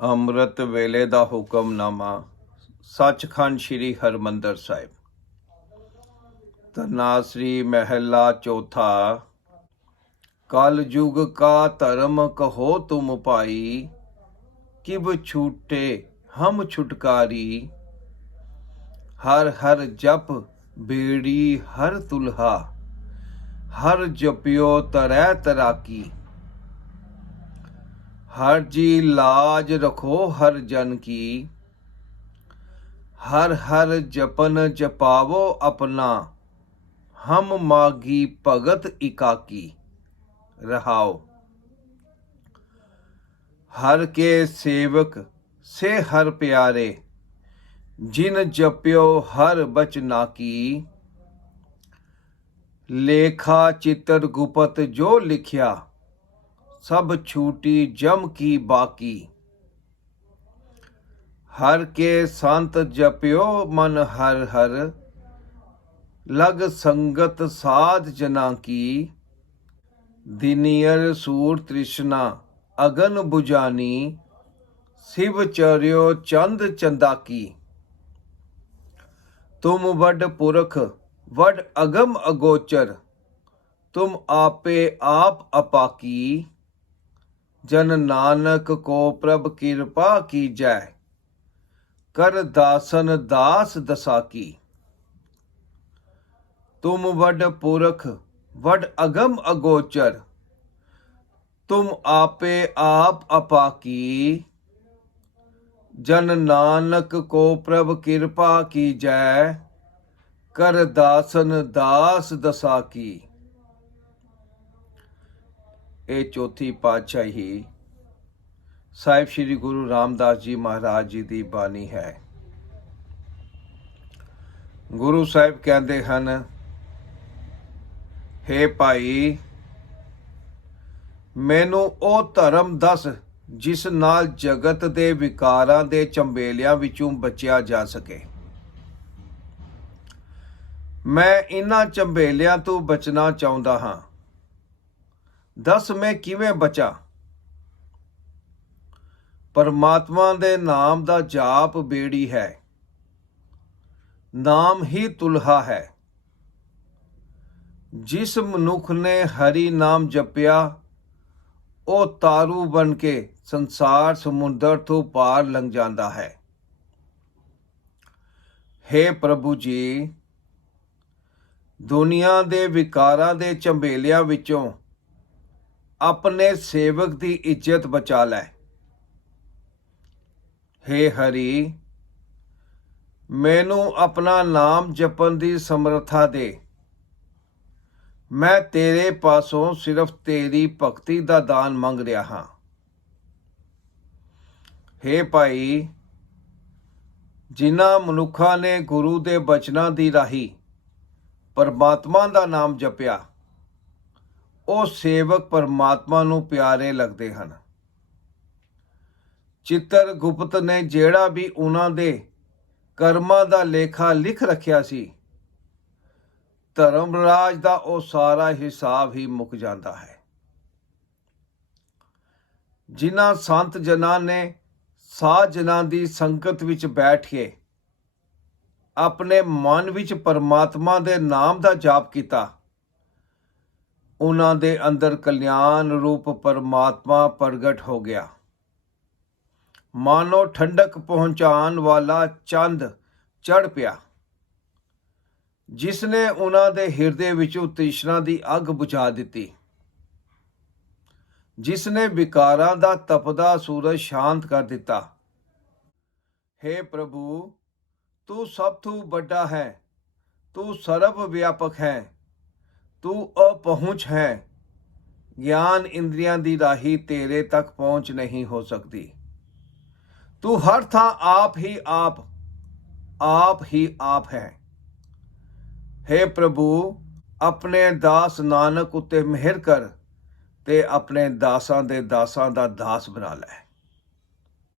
ਅੰਮ੍ਰਿਤ ਵੇਲੇ ਦਾ ਹੁਕਮਨਾਮਾ, ਸੱਚਖੰਡ ਸ੍ਰੀ ਹਰਮੰਦਰ ਸਾਹਿਬ। ਤਨਾਸਰੀ ਮਹਿਲਾ ਚੌਥਾ, ਕਲ ਯੁਗ ਕਾ ਧਰਮ ਕਹੋ ਤੁਮ ਭਾਈ ਕਿਬ ਛੂਟੇ ਹਮ ਛੁਟਕਾਰੀ। ਹਰ ਹਰ ਜਪ ਬੇੜੀ ਹਰ ਤੁਲਹਾ, ਹਰ ਜਪਿਓ ਤਰੈ ਤਰਾਕੀ। ਹਰ ਜੀ ਲਾਜ ਰਖੋ ਹਰ ਜਨ ਕੀ। ਹਰ ਹਰ ਜਪਨ ਜਪਾਵੋ ਆਪਣਾ। ਹਮ ਮਾਗੀ ਭਗਤ ਇਕਾਕੀ। ਰਹਾਓ। ਹਰ ਕੇ ਸੇਵਕ ਸੇ ਹਰ ਪਿਆਰੇ। ਜਿਨ ਜਪਿਓ ਹਰ ਬਚਨਾ ਕੀ ਲੇਖਾ ਚਿੱਤਰ ਗੁਪਤ ਜੋ ਲਿਖਿਆ ਸਭ ਛੂਟੀ ਜਮ ਕੀ ਬਾਕੀ। ਹਰ ਕੇ ਸੰਤ ਜਪਿਓ ਮਨ ਹਰ ਹਰ, ਲਗ ਸੰਗਤ ਸਾਧ ਜਨਾ ਕੀ। ਦਿਨੀਅਰ ਸੂਰ ਤ੍ਰਿਸ਼ਨਾ, ਅਗਨ 부ਜਾਨੀ ਸਿਵ ਚਰਿਓ ਚੰਦ ਚੰਦਾਕੀ। ਤੁਮ ਵੱਡ ਪੁਰਖ, ਵੱਡ ਅਗਮ ਅਗੋਚਰ, ਤੁਮ ਆਪੇ ਆਪ ਅਪਾਕੀ। ਜਨ ਨਾਨਕ ਕੋ ਪ੍ਰਭ ਕਿਰਪਾ ਕੀਜੈ, ਕਰ ਦਾਸਨ ਦਾਸ ਦਸਾਕੀ ਤੁਮ ਵਡ ਪੁਰਖ, ਵਡ ਅਗਮ ਅਗੋਚਰ, ਤੁਮ ਆਪੇ ਆਪ ਅਪਾਕੀ ਜਨ ਨਾਨਕ ਕੋ ਪ੍ਰਭ ਕਿਰਪਾ ਕੀਜੈ, ਕਰ ਦਾਸਨ ਦਾਸ ਦਸਾਕੀ ਇਹ ਚੌਥੀ ਪਾਤਸ਼ਾਹੀ ਸਾਹਿਬ ਸ੍ਰੀ ਗੁਰੂ ਰਾਮਦਾਸ ਜੀ ਮਹਾਰਾਜ ਜੀ ਦੀ ਬਾਣੀ ਹੈ। ਗੁਰੂ ਸਾਹਿਬ ਕਹਿੰਦੇ ਹਨ, ਹੇ ਭਾਈ, ਮੈਨੂੰ ਉਹ ਧਰਮ ਦੱਸ ਜਿਸ ਨਾਲ ਜਗਤ ਦੇ ਵਿਕਾਰਾਂ ਦੇ ਚੰਬੇਲਿਆਂ ਵਿੱਚੋਂ ਬਚਿਆ ਜਾ ਸਕੇ। ਮੈਂ ਇਹਨਾਂ ਚੰਬੇਲਿਆਂ ਤੋਂ ਬਚਣਾ ਚਾਹੁੰਦਾ ਹਾਂ। ਦੱਸ ਮੈਂ ਕਿਵੇਂ ਬਚਾ? ਪਰਮਾਤਮਾ ਦੇ ਨਾਮ ਦਾ ਜਾਪ ਬੇੜੀ ਹੈ। ਨਾਮ ਹੀ ਤੁਲਹਾ ਹੈ। ਜਿਸ ਮਨੁੱਖ ਨੇ ਹਰੀ ਨਾਮ ਜਪਿਆ, ਉਹ ਤਾਰੂ ਬਣ ਕੇ ਸੰਸਾਰ ਸਮੁੰਦਰ ਤੋਂ ਪਾਰ ਲੰਘ ਜਾਂਦਾ ਹੈ। हे ਪ੍ਰਭੂ ਜੀ, ਦੁਨੀਆ ਦੇ ਵਿਕਾਰਾਂ ਦੇ ਚੰਬੇਲਿਆਂ ਵਿੱਚੋਂ ਆਪਣੇ ਸੇਵਕ ਦੀ ਇੱਜ਼ਤ ਬਚਾ ਲੈ। हे ਹਰੀ, ਮੈਨੂੰ ਆਪਣਾ ਨਾਮ ਜਪਣ ਦੀ ਸਮਰੱਥਾ ਦੇ। ਮੈਂ ਤੇਰੇ ਪਾਸੋਂ ਸਿਰਫ ਤੇਰੀ ਭਗਤੀ ਦਾ ਦਾਨ ਮੰਗ ਰਿਹਾ ਹਾਂ। हे ਭਾਈ, ਜਿਨ੍ਹਾਂ ਮਨੁੱਖਾਂ ਨੇ ਗੁਰੂ ਦੇ ਬਚਨਾਂ ਦੀ ਰਾਹੀ ਪਰਮਾਤਮਾ ਦਾ ਨਾਮ ਜਪਿਆ ਉਹ ਸੇਵਕ ਪਰਮਾਤਮਾ ਨੂੰ ਪਿਆਰੇ ਲੱਗਦੇ ਹਨ। ਚਿੱਤਰ ਗੁਪਤ ਨੇ ਜਿਹੜਾ ਵੀ ਉਹਨਾਂ ਦੇ ਕਰਮਾਂ ਦਾ ਲੇਖਾ ਲਿਖ ਰੱਖਿਆ ਸੀ, ਧਰਮ ਰਾਜ ਦਾ ਉਹ ਸਾਰਾ ਹਿਸਾਬ ਹੀ ਮੁੱਕ ਜਾਂਦਾ ਹੈ। ਜਿਨ੍ਹਾਂ ਸੰਤ ਜਨਾਂ ਨੇ ਸਾਧ ਜਨਾਂ ਦੀ ਸੰਗਤ ਵਿੱਚ ਬੈਠ ਕੇ ਆਪਣੇ ਮਨ ਵਿੱਚ ਪਰਮਾਤਮਾ ਦੇ ਨਾਮ ਦਾ ਜਾਪ ਕੀਤਾ ਉਹਨਾਂ ਦੇ ਅੰਦਰ ਕਲਿਆਣ ਰੂਪ ਪਰਮਾਤਮਾ ਪ੍ਰਗਟ ਹੋ ਗਿਆ। ਮਾਨੋ ਠੰਡਕ ਪਹੁੰਚਾਉਣ ਵਾਲਾ ਚੰਦ ਚੜ ਪਿਆ। ਜਿਸ ਨੇ ਉਹਨਾਂ ਦੇ ਹਿਰਦੇ ਵਿੱਚੋਂ ਤ੍ਰਿਸ਼ਨਾ ਦੀ ਅੱਗ ਬੁਝਾ ਦਿੱਤੀ। ਜਿਸ ਨੇ ਵਿਕਾਰਾਂ ਦਾ ਤਪਦਾ ਸੂਰਜ ਸ਼ਾਂਤ ਕਰ ਦਿੱਤਾ। हे ਪ੍ਰਭੂ, ਤੂੰ ਸਭ ਤੋਂ ਵੱਡਾ ਹੈ। ਤੂੰ ਸਰਵ ਵਿਆਪਕ ਹੈ। ਤੂੰ ਅਪਹੁੰਚ ਹੈ। ਗਿਆਨ ਇੰਦਰੀਆਂ ਦੀ ਰਾਹੀ ਤੇਰੇ ਤੱਕ ਪਹੁੰਚ ਨਹੀਂ ਹੋ ਸਕਦੀ। ਤੂੰ ਹਰ ਥਾਂ ਆਪ ਹੀ ਆਪ ਆਪ ਹੀ ਆਪ ਹੈ। हे ਪ੍ਰਭੂ, ਆਪਣੇ ਦਾਸ ਨਾਨਕ ਉਤੇ ਮਿਹਰ ਕਰ ਤੇ ਆਪਣੇ ਦਾਸਾਂ ਦੇ ਦਾਸਾਂ ਦਾ ਦਾਸ ਬਣਾ ਲੈ।